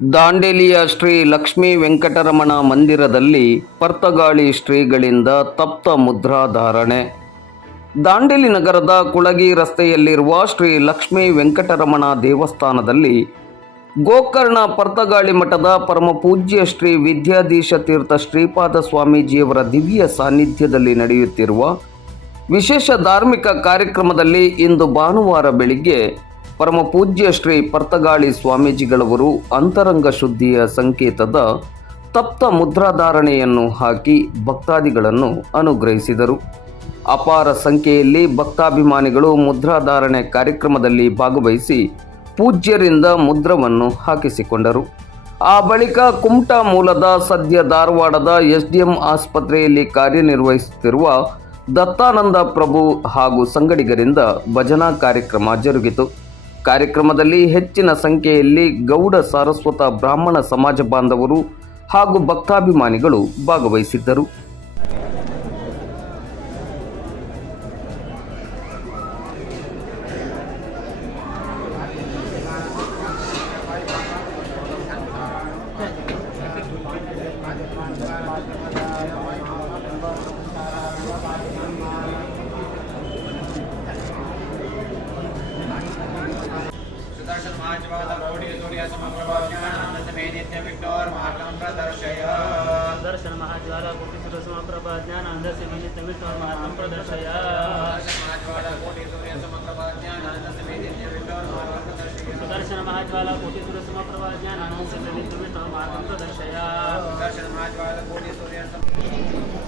ದಾಂಡೇಲಿಯ ಶ್ರೀ ಲಕ್ಷ್ಮೀ ವೆಂಕಟರಮಣ ಮಂದಿರದಲ್ಲಿ ಪರ್ತಗಾಳಿ ಶ್ರೀಗಳಿಂದ ತಪ್ತ ಮುದ್ರಾಧಾರಣೆ. ದಾಂಡೇಲಿ ನಗರದ ಕುಳಗಿ ರಸ್ತೆಯಲ್ಲಿರುವ ಶ್ರೀ ಲಕ್ಷ್ಮೀ ವೆಂಕಟರಮಣ ದೇವಸ್ಥಾನದಲ್ಲಿ ಗೋಕರ್ಣ ಪರ್ತಗಾಳಿ ಮಠದ ಪರಮಪೂಜ್ಯ ಶ್ರೀ ವಿದ್ಯಾಧೀಶ ತೀರ್ಥ ಶ್ರೀಪಾದ ಸ್ವಾಮೀಜಿಯವರ ದಿವ್ಯ ಸಾನ್ನಿಧ್ಯದಲ್ಲಿ ನಡೆಯುತ್ತಿರುವ ವಿಶೇಷ ಧಾರ್ಮಿಕ ಕಾರ್ಯಕ್ರಮದಲ್ಲಿ ಇಂದು ಭಾನುವಾರ ಬೆಳಿಗ್ಗೆ ಪರಮಪೂಜ್ಯ ಶ್ರೀ ಪರ್ತಗಾಳಿ ಸ್ವಾಮೀಜಿಗಳವರು ಅಂತರಂಗ ಶುದ್ಧಿಯ ಸಂಕೇತದ ತಪ್ತ ಮುದ್ರಾಧಾರಣೆಯನ್ನು ಹಾಕಿ ಭಕ್ತಾದಿಗಳನ್ನು ಅನುಗ್ರಹಿಸಿದರು. ಅಪಾರ ಸಂಖ್ಯೆಯಲ್ಲಿ ಭಕ್ತಾಭಿಮಾನಿಗಳು ಮುದ್ರಾಧಾರಣೆ ಕಾರ್ಯಕ್ರಮದಲ್ಲಿ ಭಾಗವಹಿಸಿ ಪೂಜ್ಯರಿಂದ ಮುದ್ರವನ್ನು ಹಾಕಿಸಿಕೊಂಡರು. ಆ ಬಳಿಕ ಕುಮಟಾ ಮೂಲದ ಸದ್ಯ ಧಾರವಾಡದ ಎಸ್ಡಿಎಂ ಆಸ್ಪತ್ರೆಯಲ್ಲಿ ಕಾರ್ಯನಿರ್ವಹಿಸುತ್ತಿರುವ ದತ್ತಾನಂದ ಪ್ರಭು ಹಾಗೂ ಸಂಗಡಿಗರಿಂದ ಭಜನಾ ಕಾರ್ಯಕ್ರಮ ಜರುಗಿತು. ಕಾರ್ಯಕ್ರಮದಲ್ಲಿ ಹೆಚ್ಚಿನ ಸಂಖ್ಯೆಯಲ್ಲಿ ಗೌಡ ಸಾರಸ್ವತ ಬ್ರಾಹ್ಮಣ ಸಮಾಜ ಬಾಂಧವರು ಹಾಗೂ ಭಕ್ತಾಭಿಮಾನಿಗಳು ಭಾಗವಹಿಸಿದ್ದರು. दर्शन महाज्वाला कोटि सूर्य समप्रभा ज्ञान आनंद से मेरे तमिल और मार्गम प्रदर्शय दर्शन महाज्वाला कोटि सूर्य समप्रभा ज्ञान आनंद से मेरे तमिल और मार्गम प्रदर्शय दर्शन महाज्वाला कोटि सूर्य समप्रभा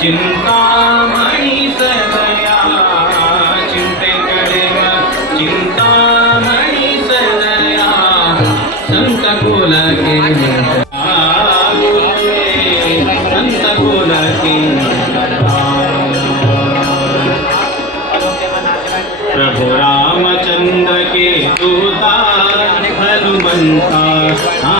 चिन्तामणि सदया चिन्ते कडेम चिन्तामणि सदया सन्तकुलके सन्तकुलके प्रभु रामचंद्र के दूता हनुमंता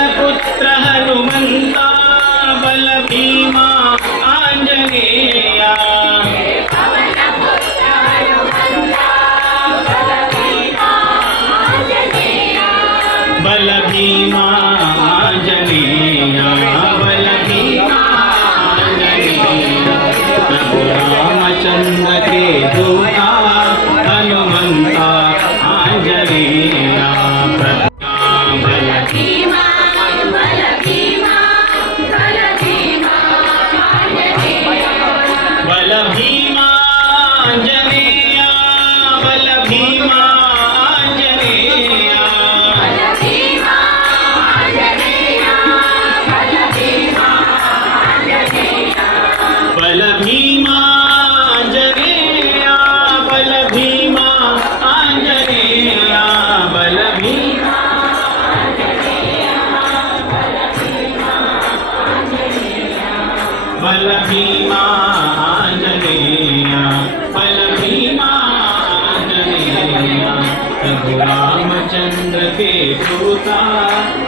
रामचंद्र के श्रोता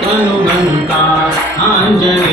हनुमंता आंजनेय।